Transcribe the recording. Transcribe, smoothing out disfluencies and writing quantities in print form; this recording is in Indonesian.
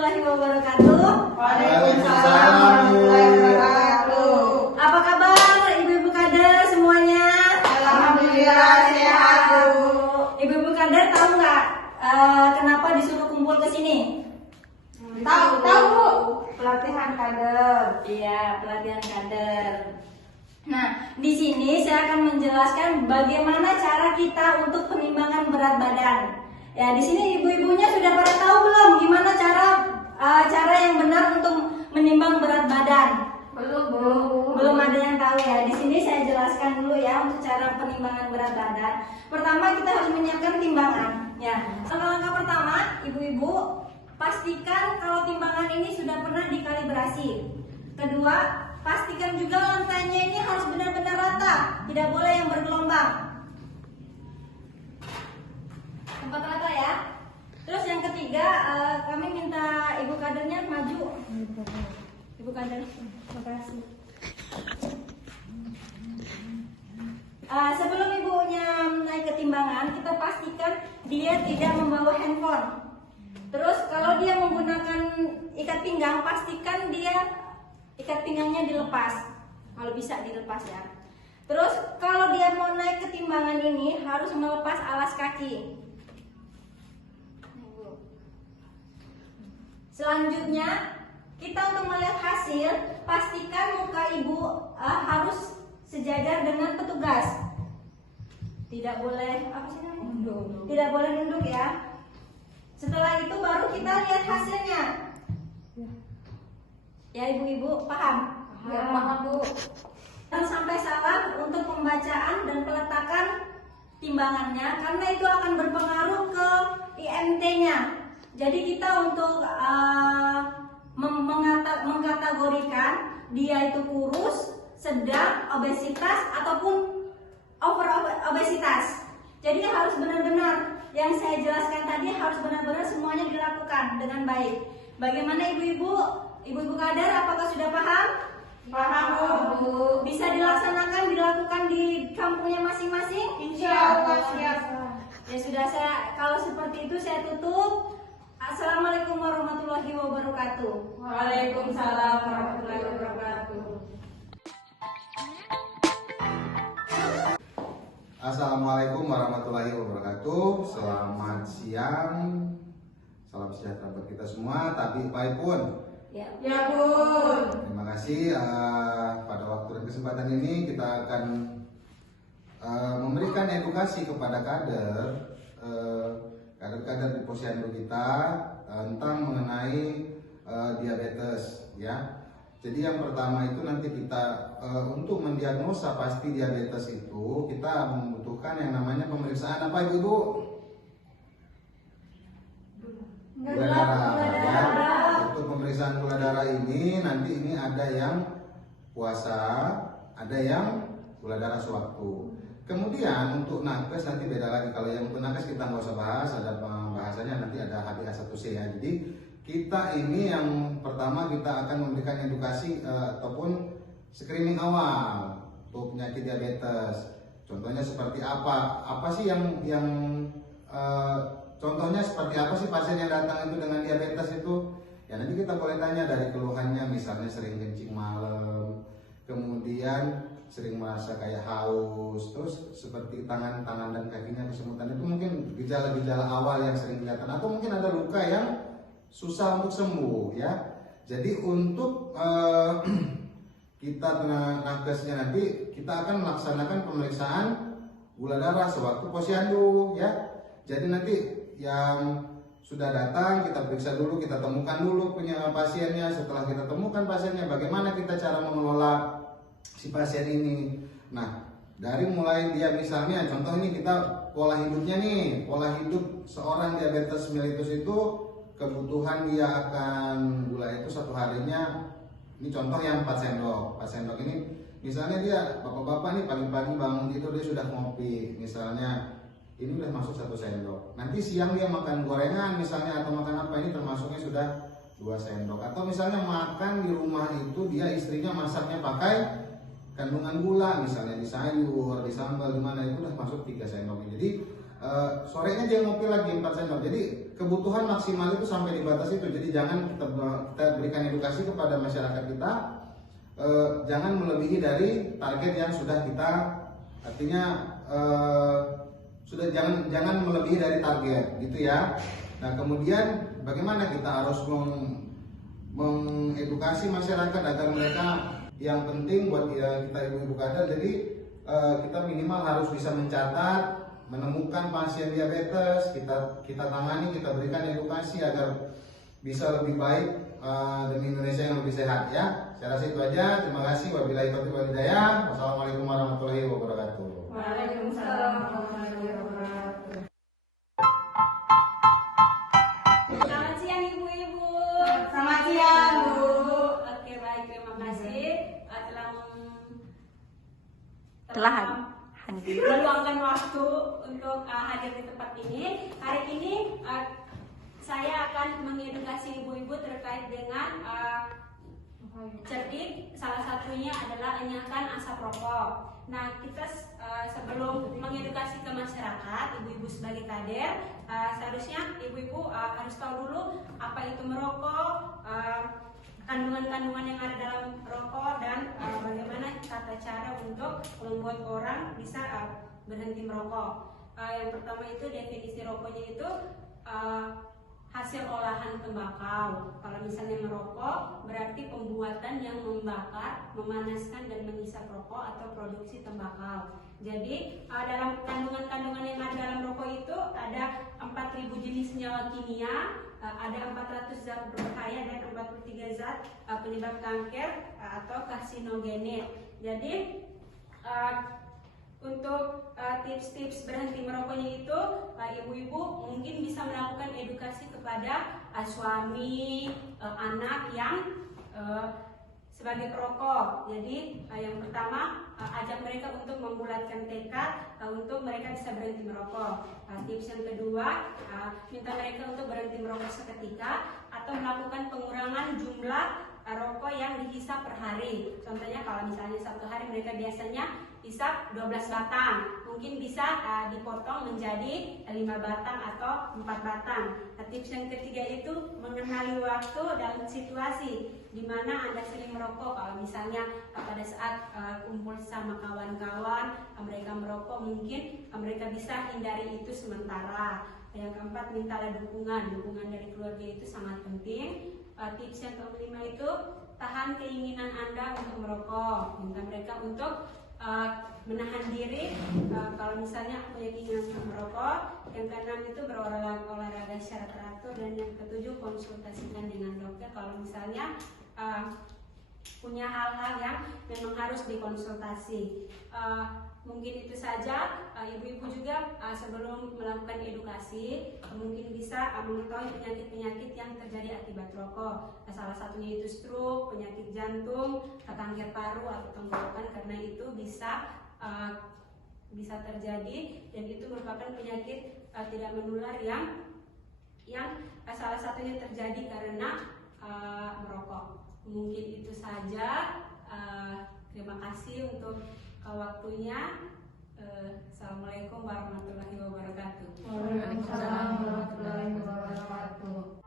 warahmatullahi wabarakatuh. Waalaikumsalam warahmatullahi wabarakatuh. Apa kabar ibu-ibu kader semuanya? Alhamdulillah sehat, Bu. Ibu-ibu kader tahu nggak kenapa disuruh kumpul ke sini? Tahu, Bu. Pelatihan kader. Iya, pelatihan kader. Nah, di sini saya akan menjelaskan bagaimana cara kita untuk penimbangan berat badan. Ya, di sini ibu-ibunya sudah pada tahu belum gimana cara yang benar untuk menimbang berat badan? Belum, Bu. Belum ada yang tahu ya. Di sini saya jelaskan dulu ya untuk cara penimbangan berat badan. Pertama kita harus menyiapkan timbangan. Ya, langkah pertama, ibu-ibu pastikan kalau timbangan ini sudah pernah dikalibrasi. Kedua, pastikan juga lantainya ini harus benar-benar rata, tidak boleh yang bergelombang. Tempat rata ya. Terus yang ketiga, kami minta ibu kadernya maju. Ibu kader, terima kasih. Sebelum ibunya naik ke timbangan, kita pastikan dia tidak membawa handphone. Terus kalau dia menggunakan ikat pinggang, pastikan dia ikat pinggangnya dilepas. Kalau bisa dilepas ya. Terus kalau dia mau naik ke timbangan ini harus melepas alas kaki. Selanjutnya kita untuk melihat hasil, pastikan muka ibu harus sejajar dengan petugas. Tidak boleh apa sih namanya? Nunduk. Tidak boleh nunduk ya. Setelah itu baru kita lihat hasilnya. Ya ibu-ibu paham? Ya, paham, Bu. Dan sampai salah untuk pembacaan dan peletakan timbangannya karena itu akan berpengaruh ke IMT-nya. Jadi kita untuk mengkategorikan dia itu kurus, sedang, obesitas ataupun over obesitas. Jadi harus benar-benar yang saya jelaskan tadi harus benar-benar semuanya dilakukan dengan baik. Bagaimana ibu-ibu kader, apakah sudah paham? Paham, Bu. Bisa dilakukan di kampungnya masing-masing? Insya Allah siap. Ya sudah, kalau seperti itu saya tutup. Assalamualaikum warahmatullahi wabarakatuh. Waalaikumsalam warahmatullahi wabarakatuh. Assalamualaikum warahmatullahi wabarakatuh. Selamat siang. Salam sejahtera buat kita semua. Tapi Pak pun. Ya. Ya, Bun. Terima kasih. Pada waktu dan kesempatan ini kita akan memberikan edukasi kepada kader-kader di posyandu kita tentang mengenai diabetes, ya. Jadi yang pertama itu nanti kita untuk mendiagnosa pasti diabetes itu kita membutuhkan yang namanya pemeriksaan apa Ibu? Gula darah. Ya. Untuk pemeriksaan gula darah ini nanti ini ada yang puasa, ada yang gula darah sewaktu. Kemudian untuk nakes nanti beda lagi. Kalau yang untuk nakes kita nggak usah bahas, ada pembahasannya nanti ada HbA1c ya. Jadi kita ini yang pertama kita akan memberikan edukasi ataupun screening awal untuk penyakit diabetes. Contohnya seperti apa? Apa sih contohnya seperti apa sih pasien yang datang itu dengan diabetes itu? Ya nanti kita boleh tanya dari keluhannya, misalnya sering kencing malam, kemudian sering merasa kayak haus, terus seperti tangan dan kakinya kesemutan, itu mungkin gejala-gejala awal yang sering kelihatan, atau mungkin ada luka yang susah untuk sembuh ya. Jadi untuk kita nakesnya nanti kita akan melaksanakan pemeriksaan gula darah sewaktu posyandu ya. Jadi nanti yang sudah datang kita periksa dulu, kita temukan dulu punya pasiennya. Setelah kita temukan pasiennya, bagaimana kita cara mengelola si pasien ini. Nah, dari mulai dia misalnya contoh ini kita pola hidupnya nih, pola hidup seorang diabetes mellitus itu kebutuhan dia akan gula itu satu harinya, ini contoh yang 4 sendok. 4 sendok ini misalnya dia bapak-bapak nih pagi-pagi bangun tidur dia sudah ngopi, misalnya ini udah masuk 1 sendok. Nanti siang dia makan gorengan misalnya atau makan apa, ini termasuknya sudah 2 sendok. Atau misalnya makan di rumah itu dia istrinya masaknya pakai kandungan gula, misalnya di sayur, di sambal, gimana, itu udah masuk 3 sendok. Jadi sorenya dia ngopi lagi 4 sendok. Jadi kebutuhan maksimal itu sampai di batas itu. Jadi jangan kita berikan edukasi kepada masyarakat kita, jangan melebihi dari target yang sudah kita, artinya sudah jangan melebihi dari target gitu ya. Nah kemudian bagaimana kita harus mengedukasi masyarakat agar mereka, yang penting buat kita ibu-ibu kadar, jadi kita minimal harus bisa mencatat, menemukan pasien diabetes, kita tangani, kita berikan edukasi agar bisa lebih baik demi Indonesia yang lebih sehat ya. Saya rasa itu aja. Terima kasih. Wabillahi taufiq wal hidayah. Wassalamualaikum warahmatullahi wabarakatuh. Waalaikumsalam warahmatullahi wabarakatuh. Selamat siang ibu-ibu. Selamat siang, Bu. Oke baik, terima kasih Telah hadir. meluangkan waktu untuk hadir di tempat ini. Hari ini saya akan mengedukasi ibu-ibu terkait dengan cerdik. Salah satunya adalah enyahkan asap rokok. Nah, kita sebelum mengedukasi ke masyarakat, ibu-ibu sebagai kader, seharusnya ibu-ibu harus tahu dulu apa itu merokok, kandungan-kandungan yang ada dalam rokok, dan bagaimana tata cara untuk membuat orang bisa berhenti merokok. Yang pertama itu definisi rokoknya itu hasil olahan tembakau. Kalau misalnya merokok berarti pembuatan yang membakar, memanaskan dan menghisap rokok atau produksi tembakau. Jadi dalam kandungan-kandungan yang ada dalam rokok itu ada 4.000 jenis senyawa kimia, ada 400 zat berbahaya dan 43 zat penyebab kanker atau karsinogenik. Jadi untuk tips-tips berhenti merokoknya itu, ibu-ibu mungkin bisa melakukan edukasi kepada suami, anak yang sebagai perokok. Jadi yang pertama ajak mereka untuk membulatkan tekad untuk mereka bisa berhenti merokok. Tips yang kedua, minta mereka untuk berhenti merokok seketika atau melakukan pengurangan jumlah rokok yang dihisap per hari. Contohnya kalau misalnya satu hari mereka biasanya hisap 12 batang, mungkin bisa dipotong menjadi 5 batang atau 4 batang. Tips yang ketiga itu mengenali waktu dan situasi di mana Anda sering merokok. Kalau misalnya pada saat kumpul sama kawan-kawan mereka merokok, mungkin mereka bisa hindari itu sementara. Yang keempat, mintalah dukungan dari keluarga itu sangat penting. Tips yang kelima itu tahan keinginan Anda untuk merokok. Minta mereka untuk menahan diri kalau misalnya punya keinginan untuk merokok. Yang keenam itu berolahraga secara teratur, dan yang ketujuh konsultasikan dengan dokter kalau misalnya punya hal-hal yang memang harus dikonsultasi. Mungkin itu saja. Ibu-ibu juga sebelum melakukan edukasi mungkin bisa mengetahui penyakit-penyakit yang terjadi akibat rokok. Salah satunya itu stroke, penyakit jantung, kanker paru atau tenggorokan, karena itu bisa terjadi, dan itu merupakan penyakit tidak menular yang salah satunya terjadi karena merokok. Mungkin itu saja. Terima kasih untuk waktunya. Assalamualaikum warahmatullahi wabarakatuh. Waalaikumsalam warahmatullahi wabarakatuh.